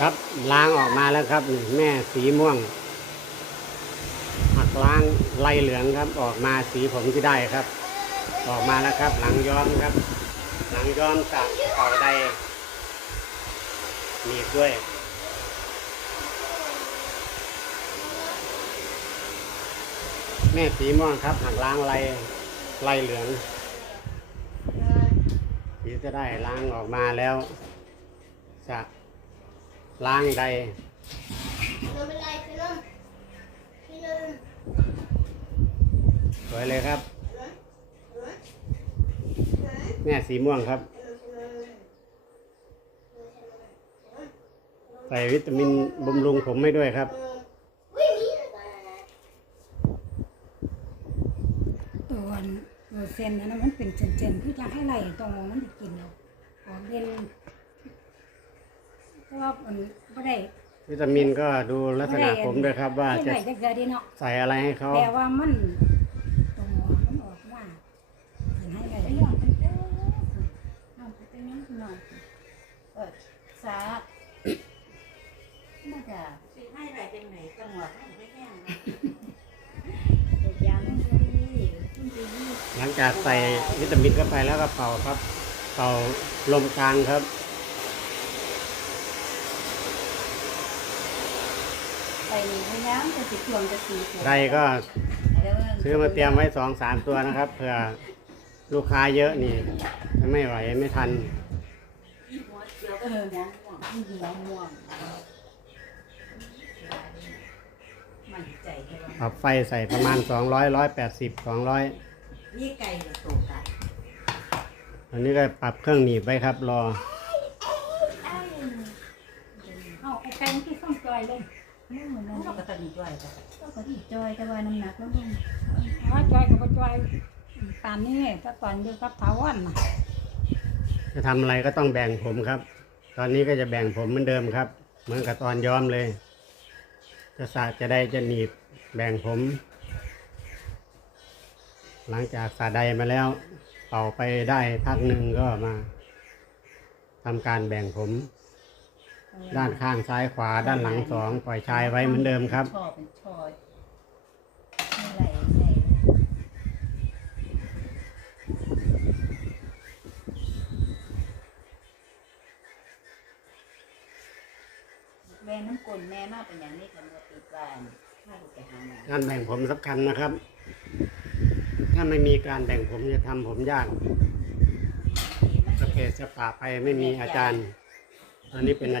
ครับล้างออกมาแล้วครับแม่สีม่วงหักล้างไล่เหลืองครับออกมาสีผมที่ได้ครับ ออกมาแล้วครับ หลังย้อมครับ หลังย้อมจากเก่าใดหนีบด้วยแม่สีม่วงครับหักล้างไล่ไล่เหลืองสีจะได้ล้างออกมาแล้วจะ ล้างใดไม่เป็นไรพี่นุ่มพี่นุ่มสวยเลยครับหือหือหือแม่สีม่วงครับ ใส่วิตามินบำรุงผมไม่ด้วยครับวิ่งหนีเลยไปตัวตัวเส้นนั้นนะมันเป็นเส้นๆคือจะให้ไหลตรงมันจะกินเอาออกเด่นแต่ ว่ามันไม่ได้วิตามินก็ดูลักษณะผมด้วยครับ ว่าไม่จะได้จะเกิดดีเนาะใส่อะไรให้เขาแต่ว่ามันตรงมันออกมามันให้ไหลไปหย่อนกันเด้อน้องไปเป็นยังหน่อยเออสาน่าจะสิให้ไรเป็นไหนจังหวะให้ไม่แห้งนะเด็กยังดีดีดีหลังจากใส่วิตามินเข้าไปแล้วก็เป่าครับ เป่าลมกลางครับ ไปพยายามจะติดทวงจะสีใดก็ซื้อมาเตรียมไว้สองสามตัวนะครับเผื่อลูกค้าเยอะนี่ไม่ไหวไม่ทันเออหัวม่วงหัวม่วงมันใจใช่ไหมปรับไฟใส่ประมาณ 200 180 200นี่ไก่จะตกกันอันนี้ก็ปรับเครื่องหนีบไว้ครับรอ เอาไอ้ไก่ที่ข้องจอยเลย ไม่เหมือนนั้นเราก็ตัดอีกด้วยแต่ก็ก็ที่จอยแต่ว่าน้ำหนักแล้วมันว่าจอยกับว่าจอยตามนี้ถ้าตอนอยู่กับถาวรน่ะจะทำอะไรก็ต้องแบ่งผมครับ ตอนนี้ก็จะแบ่งผมเหมือนเดิมครับ เหมือนกับตอนย้อมเลย จะสระจะได้จะหนีบแบ่งผม หลังจากสาใดมาแล้วเป่าไปได้พักหนึ่งก็มาทำการแบ่งผม ด้านข้างซ้ายขวาด้านหลังสองปล่อยชายไว้เหมือนเดิมครับ ช่อเป็นช่อไม่ไหลใส่แม่น้ำกลนแม่มากเป็นอย่างนี้กันว่าติดบ้านถ้าลูกไปหาหมอ การแบ่งผมสำคัญนะครับ ถ้าไม่มีการแบ่งผมจะทำผมยากสะเพสสปะไปไม่มีอาจารย์ ตอนนี้เป็นอา